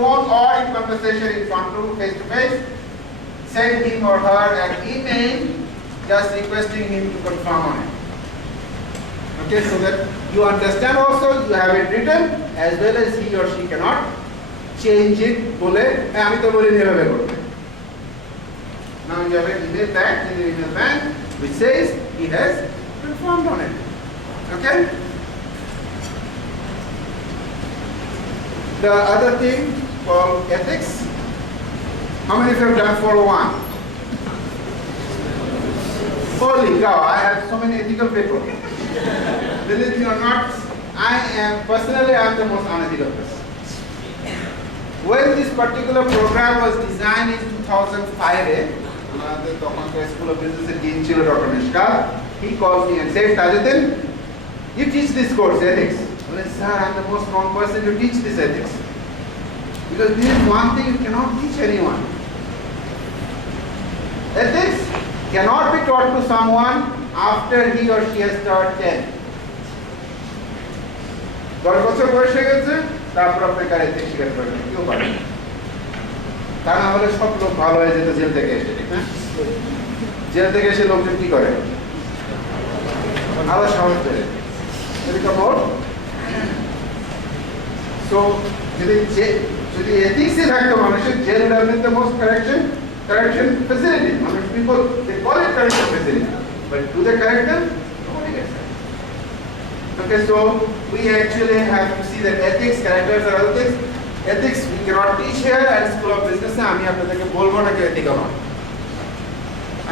phone or in conversation in front of face to face, send him or her an email just requesting him to confirm on it. Okay, so that you understand also, you have it written, as well as he or she cannot change it, bole, ami to bole nilabe korbe. Now you have an email back in the email bank which says he has confirmed on it. Okay? The other thing called ethics. How many of you have done 401? Holy cow, I have so many ethical papers. Believe me or not, I am the most unethical person. When this particular program was designed in 2005, the School of Business Dean Dr. Mishka, he called me and said, Tajuddin, you teach this course, ethics. I said, sir, I am the most wrong person to teach this ethics. Because this is one thing you cannot teach anyone. Ethics cannot be taught to someone after he or she has turned 10. 10 বছর বয়স হয়ে গেছে, তারপর আপনাকে ethics শিখাতে পারবেন, কেউ পারে না। তা না হলে সব লোক ভালো হয়ে যেত জেল থেকে এসে, ঠিক না? জেল থেকে এসে লোকজন কি করে? আরো সাহস পেয়ে। এরকম ওর So, যদি ethics এ থাকতো মানুষের, jail would have been the most correction facility. I mean, people, they call it correction facility. But do they correct them? Nobody gets that. Okay, so we actually have to see that ethics, characters are other things. Ethics we cannot teach here at School of Business. আমি আপনাদেরকে বলবো না কি ethical নয়।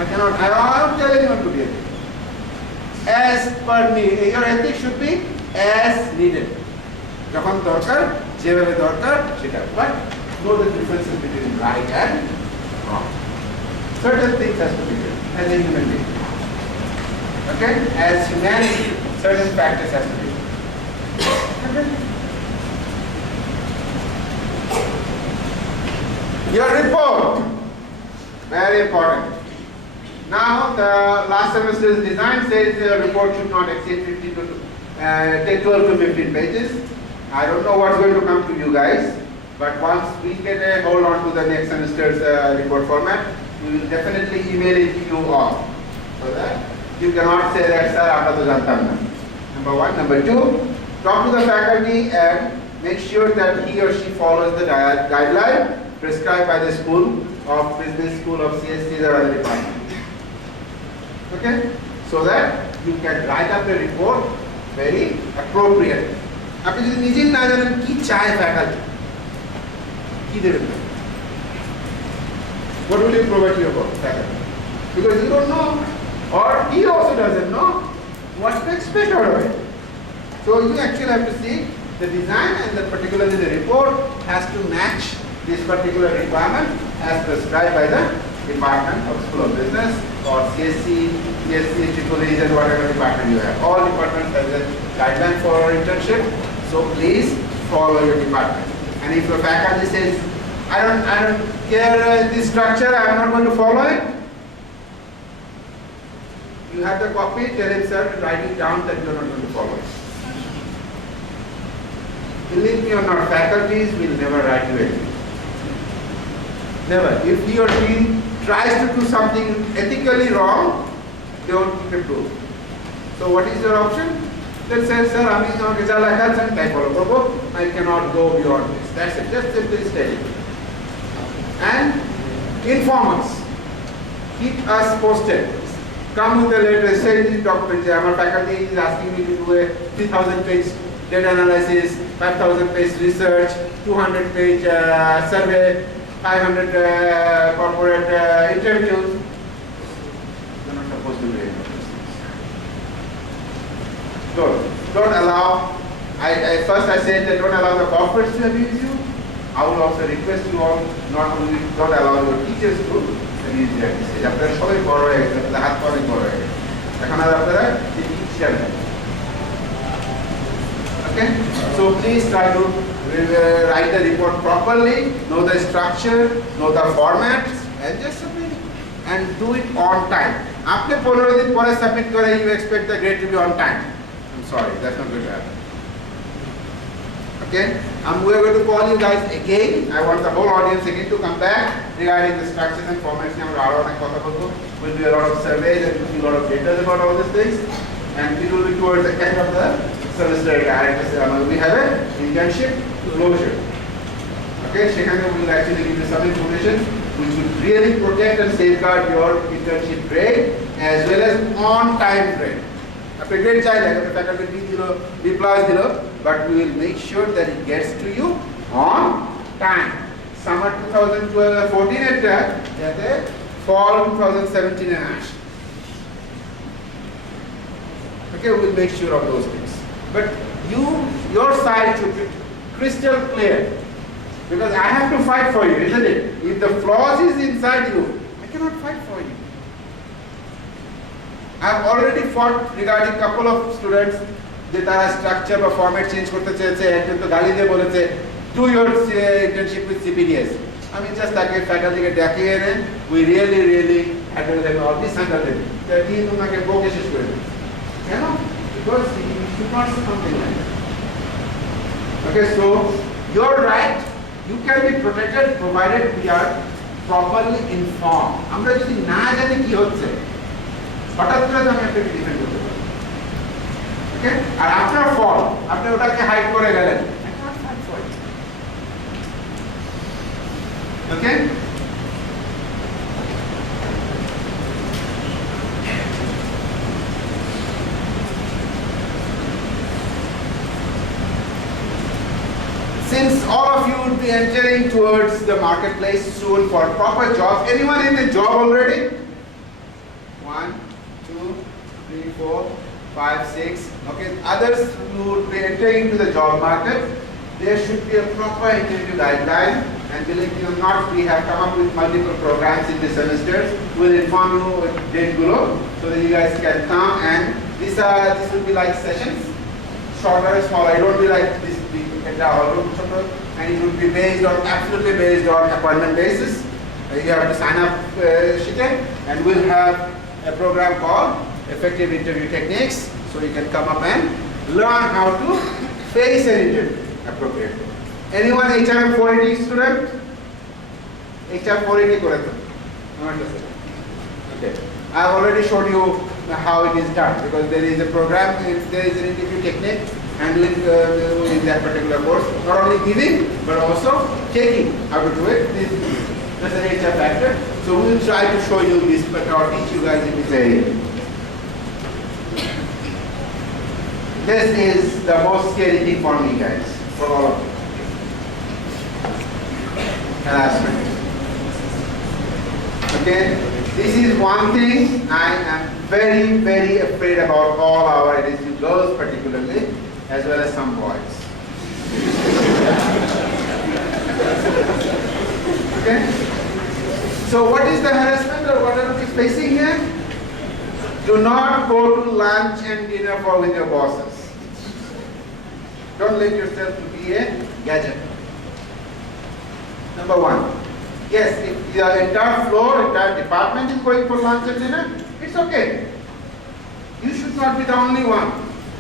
I don't tell anyone to be ethical. As per need, your ethics should be as needed. যখন দরকার, যেভাবে দরকার সেটা। But know the differences between right and wrong. Certain things has to be done as a human being. Okay? As humanity, certain practice has to be done. Okay? Your report, very important. Now the last semester's design says the report should not exceed 12 to 15 pages. I don't know what's going to come to you guys, but once we get a hold on to the next semester's report format, we will definitely email it to you all, so that you cannot say that, sir, aapka to jantam na. Number one. Number two, talk to the faculty and make sure that he or she follows the guideline prescribed by the School of Business, School of CSCs or other departments. Okay? So that you can write up the report very appropriate. আপনি যদি নিজেই না জানেন কি চায় faculty, কি দেবেন? What will you provide to your faculty? Because you don't know, or he also doesn't know what to expect out of it. So you actually have to see the design, and particularly the report has to match this particular requirement as prescribed by the Department of School of Business or CSC, CCCs and whatever department you have. All departments have a guideline for internship, so please follow your department. And if your faculty says, I don't care this structure, I am not going to follow it, you have the copy, tell him, sir, write it down that you are not going to follow it. Believe me or not, faculties will never write you anything. Never. If he or she tries to do something ethically wrong, they won't keep it true. So what is your option? Let's say, sir, I cannot go beyond this. That's it. Just simply state it. And inform us. Keep us posted. Come with the letter, say this document. Our faculty is asking me to do a 3,000-page data analysis, 5,000-page research, 200-page survey, 500 corporate interviews. You're not supposed to do any of those things. Don't allow. First I said that don't allow the corporates to abuse you. I will also request you all not only don't allow your teachers to abuse their message. আপনারা সবাই বড় হয়ে গেছে, আপনাদের হাত পা বড় হয়ে গেছে। এখন আর আপনারা টিচার নেই। Okay? So please try to write the report properly, know the structure, know the format, and just submit it. And do it on time. After 15 din pore submit kore, you expect the grade to be on time. I'm sorry, that's not going to happen. Okay, we're going to call you guys again. I want the whole audience again to come back regarding the structures and formats. We'll do a lot of surveys and a lot of data about all these things. And it will be towards the end of the semester. We have an internship closure. Okay, Shekhar will actually give you some information which will really protect and safeguard your internship grade as well as on-time grade. A grade child, like faculty B plus, but we will make sure that it gets to you on time. Summer 2014 at fall 2017 and ash. Okay, we'll make sure of those things. But your side should be crystal clear. Because I have to fight for you, isn't it? If the flaws is inside you, I cannot fight for you. I have already fought regarding a couple of students that are structure or format change করতে চেয়েছে একজন তো গালি দিয়ে বলেছে do your internship with CPDS. I mean just like a faculty কে ডেকে এনে we really handle them all this handle them. He তোমাকে বকে শেষ করে দেবে। কেন? Because you should not say something like that. Okay, so you're right. You can be protected provided we are properly informed. আমরা যদি না জানি কি হচ্ছে হঠাৎ করে আমি আপনাকে ডিফেন্ড করতে পারি। ওকে, আর আপনার ফল আপনি ওটাকে হাইড করে গেলেন। ওকে, since all of you would be entering towards the marketplace soon for proper jobs, anyone in the job already? 1, 2, 3, 4, 5, 6. Okay, others who would be entering into the job market, there should be a proper interview guideline. And believe me or not, we have come up with multiple programs in the semesters. We'll inform you with date below so that you guys can come, and this will be like sessions, shorter, smaller. It won't be like this big, and it will be absolutely based on appointment basis. You have to sign up, and we'll have a program called Effective Interview Techniques, so you can come up and learn how to face an interview appropriately. Anyone HRM 480 student? HR 480 correct? Okay. I've already showed you how it is done because there is a program, there is an interview technique handling in that particular course. Not only giving but also taking how to do it. That's an HR factor. So we will try to show you this, but I'll teach you guys in this area. This is the most scary thing for me, guys, for all of you. Harassment. Okay, this is one thing I am very afraid about all our LSU girls particularly, as well as some boys. Okay, so what is the harassment or whatever is facing here? Do not go to lunch and dinner with your bosses. Don't let yourself to be a gadget. Number one, yes, if the entire floor, entire department is going for lunch and dinner, it's okay. You should not be the only one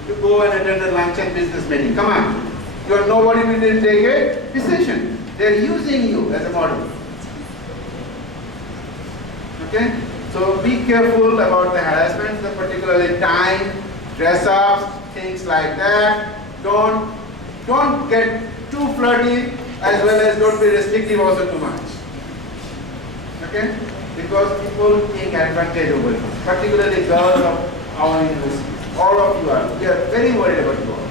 to go and attend a lunch and business meeting. Come on. Nobody will take a decision. They're using you as a model. Okay? So be careful about the harassment, particularly time, dress ups, things like that. Don't get too flirty, as well as don't be restrictive also too much. Okay? Because people take advantage over it, particularly girls of our university. All of you are. We are very worried about you all.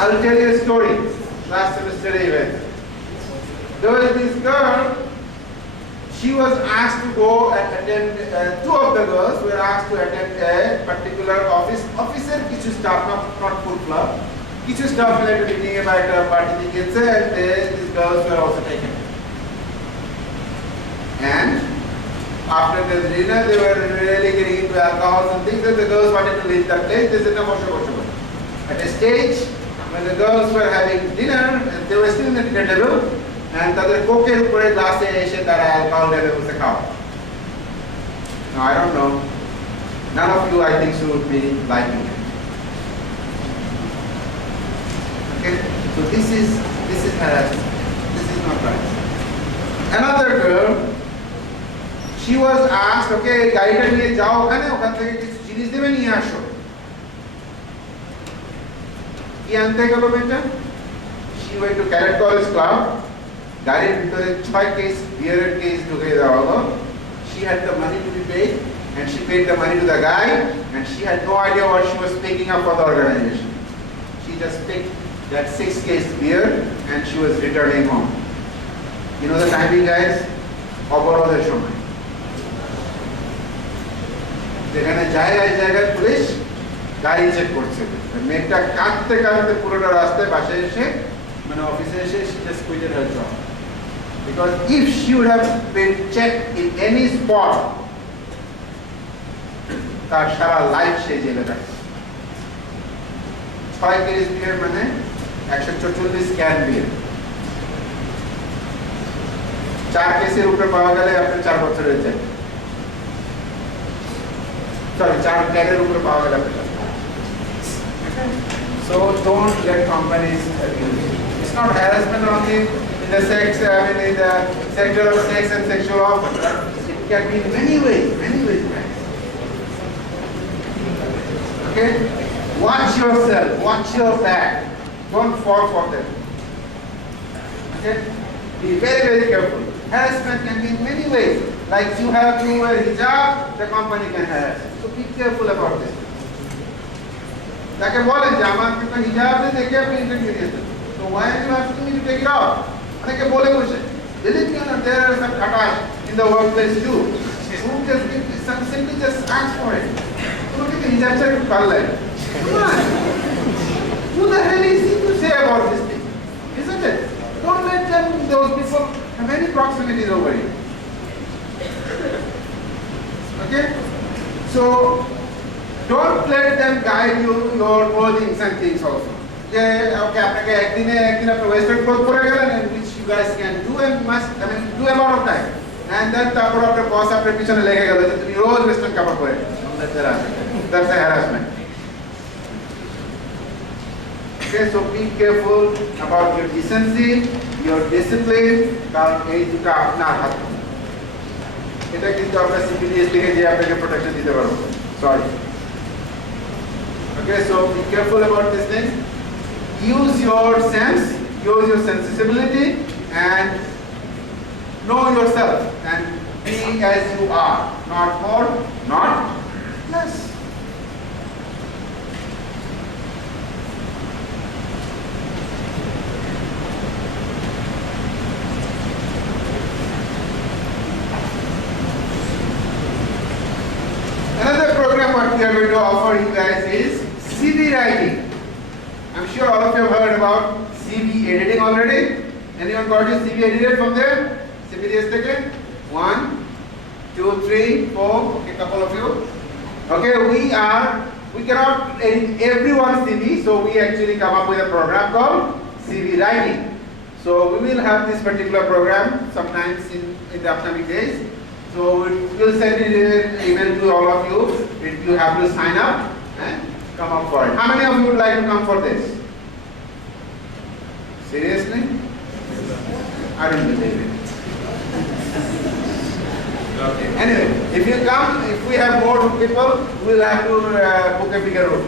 I will tell you a story. Last semester event. There was this girl, she was asked to go and attend, two of the girls were asked to attend a particular officer, কিছু staff, not full club. কিছু staff like meeting about a party tickets, and these girls were also taken. And after the dinner, they were really getting into alcohol and things, and the girls wanted to leave that place. They said, no, at a stage, when the girls were having dinner, they were still in the dinner table, and the coke put a glass that alcohol level was a cow. Now, I don't know. None of you, I think, should be liking it. Okay? So this is harassment. This is not right. Another girl, she was asked, okay, গাড়িটা নিয়ে যাও ওখান থেকে কিছু জিনিস দেবে নিয়ে আসো। কি আনতে গেল মেয়েটা? She went to Cadet College Club. গাড়ির ভিতরে 6 কেস বিয়ারের কেস ঢুকে দেওয়া হলো। She had the money to be paid and she paid the money to the guy and she had no idea what she was picking up for the organization. She just picked that 6 case beer and she was returning home. You know the timing, guys? অবরোধের সময় যেখানে জায়গায় police গাড়ি check করছে, মেয়েটা কাঁদতে কাঁদতে পুরোটা রাস্তায় বাসায় এসে মানে অফিসে এসে she just quitted her job because if she would have been checked in any spot তার সারা লাইফ সে জেলে থাকে। 6 কেস বিয়ার মানে 144 ক্যান বিয়ার। 4 কেসের উপরে পাওয়া গেলে আপনার 4 বছরের জেল। Sorry, 4 ক্যানের উপরে পাওয়া গেলে আপনার। So don't let companies abuse it. It's not harassment only in the sex, in the sector of sex and sexual offense. It can be in many ways, guys. Okay? Watch yourself, watch your back. Don't fall for them. Okay? Be very careful. Harassment can be in many ways. Like you have to wear hijab, the company can harass you. So be careful about this. তাকে বলেন যে আমার কিন্তু হিজাব নেই দেখে আপনি interview দিয়েছেন। So why are you asking me to take it off? অনেকে বলে বসে believe me or not, there are some khatash in the workplace too. Who just simply just ask for it. তোমাকে কি হিজাব ছাড়া একটু ভালো লাগে? Who the hell is he to say about this thing? Isn't it? Don't let them, those people have any proximities over you. Okay? So don't let them guide you your clothing and things also. Okay, আপনাকে একদিন আপনি western cloth পরে গেলেন and which you guys can do and must, do a lot of time. And then তারপর আপনার বস আপনার পিছনে লেগে গেল যে তুমি রোজ ওয়েস্টার্ন কাপড় পরে। That's a harassment. Okay, so be careful about your decency, your discipline, কারণ এই দুটো আপনার হাতে। এটা কিন্তু আমরা সিপিডিএস থেকে যে আপনাকে প্রোটেকশন দিতে পারবো। Sorry. Okay, so be careful about this thing. Use your sense, use your sensibility, and know yourself and be as you are, not more, not less. Another program what we are going to offer you guys is CV writing. I'm sure all of you have heard about CV editing already. Anyone got your CV edited from there? CPDS taken? 1, 2, 3, 4. Okay, couple of you. Okay, we cannot edit everyone's CV, so we actually come up with a program called CV writing. So we will have this particular program sometimes in the upcoming days. So we'll send it an email to all of you. You have to sign up and come up for it. How many of you would like to come for this? Seriously? I don't believe it. Okay. Anyway, if you come, if we have more people, we'll have to book a bigger room.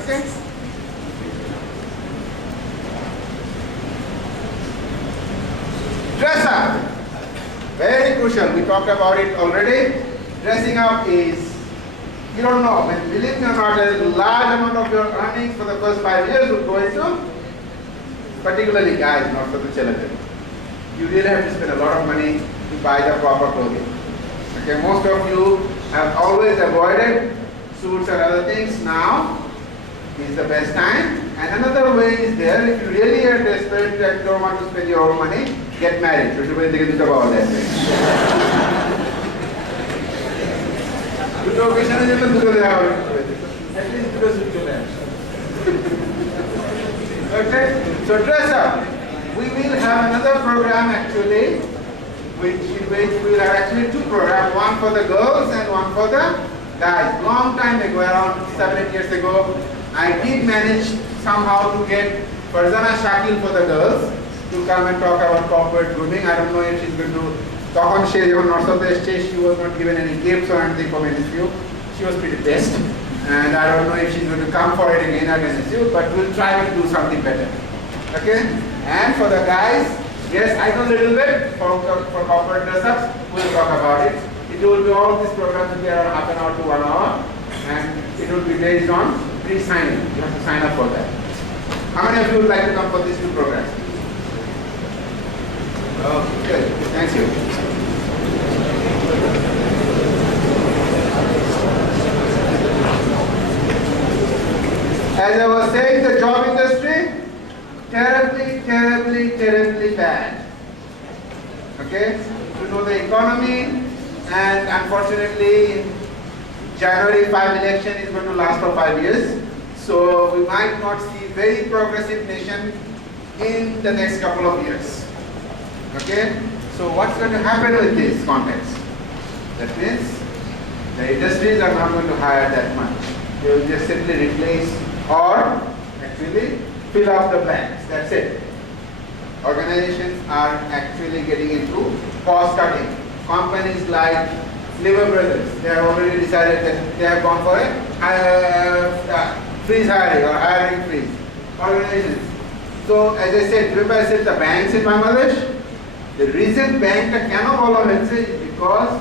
Okay? Dress up. Very crucial. We talked about it already. Dressing up is, you don't know, believe me or not, a large amount of your earnings for the first 5 years will go into, particularly guys, not for the children. You really have to spend a lot of money to buy the proper clothing. Okay, most of you have always avoided suits and other things. Now is the best time. And another way is there, if you really are desperate and don't want to spend your own money, get married. দুটো occasion-এ যেন দুটো দেওয়া হবে। At least দুটো suit চলে আসে। Okay, so dress up. We will have another program actually, which we will have actually 2 programs, one for the girls and one for the guys. Long time ago, around 7-8 years ago, I did manage somehow to get Farzana Shakil for the girls to come and talk about corporate grooming. I don't know if she's going to talk on She was not given any gifts or anything from NSU. She was pretty pissed. And I don't know if she's going to come for it again at NSU, but we'll try to do something better. Okay? And for the guys, yes, I know a little bit for corporate dress-ups. We'll talk about it. It will be all these programs will be around half an hour to 1 hour, and it will be based on pre-signing. You have to sign up for that. How many of you would like to come for these two programs? Okay, good. Thank you. As I was saying, the job industry, terribly bad. Okay? You know the economy, and unfortunately, in January 5 election is going to last for 5 years. So we might not see very progressive nation in the next couple of years. Okay? So what's going to happen with this context? That means the industries are not going to hire that much. They will just simply replace or actually fill up the blanks. That's it. Organizations are actually getting into cost cutting. Companies like Lever Brothers, they have already decided that they have gone for a freeze hiring or hiring freeze. Organizations. So as I said, remember I said the banks in Bangladesh? The reason bank cannot follow is because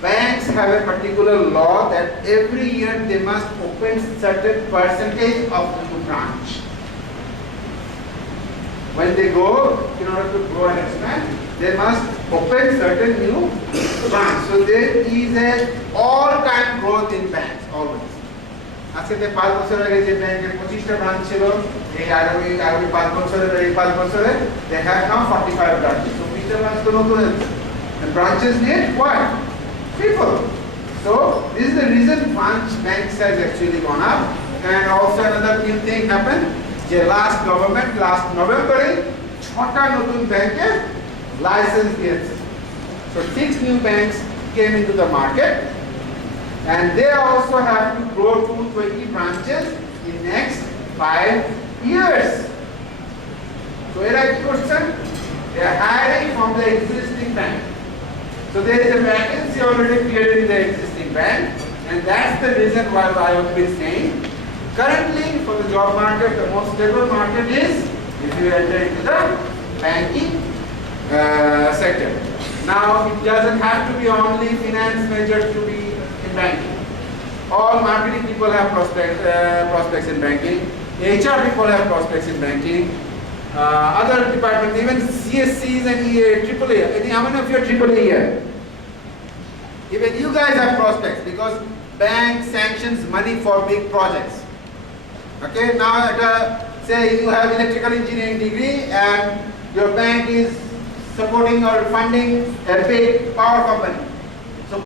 banks have a particular law that every year they must open certain percentage of the branch. When they go, in order to grow and expand, they must open certain new branch. So there is an all-time growth in banks, always. আজকে 5 বছর আগে যে ব্যাংকের 25টা branch ছিল এই আগামী 5 বছরে they have now 45 branches. So 20টা branch তো নতুন হচ্ছে. And branches need what? People. So this is the reason banks has actually gone up. And also another new thing happened. The last November, 6টা নতুন ব্যাংকের license দিয়েছে. So 6 new banks came into the market. And they also have to grow to 20 branches in next 5 years. So where are you question? They are hiring from the existing bank. So there is a vacancy already created in the existing bank, and that's the reason why I have been saying currently for the job market, the most stable market is if you enter into the banking sector. Now it doesn't have to be only finance majors to be banking. All marketing people have prospects in banking. HR people have prospects in banking. Other departments, even CSCs and AAA. How many of you are AAA here? Even you guys have prospects because bank sanctions money for big projects. Okay, now say you have electrical engineering degree and your bank is supporting or funding a big power company.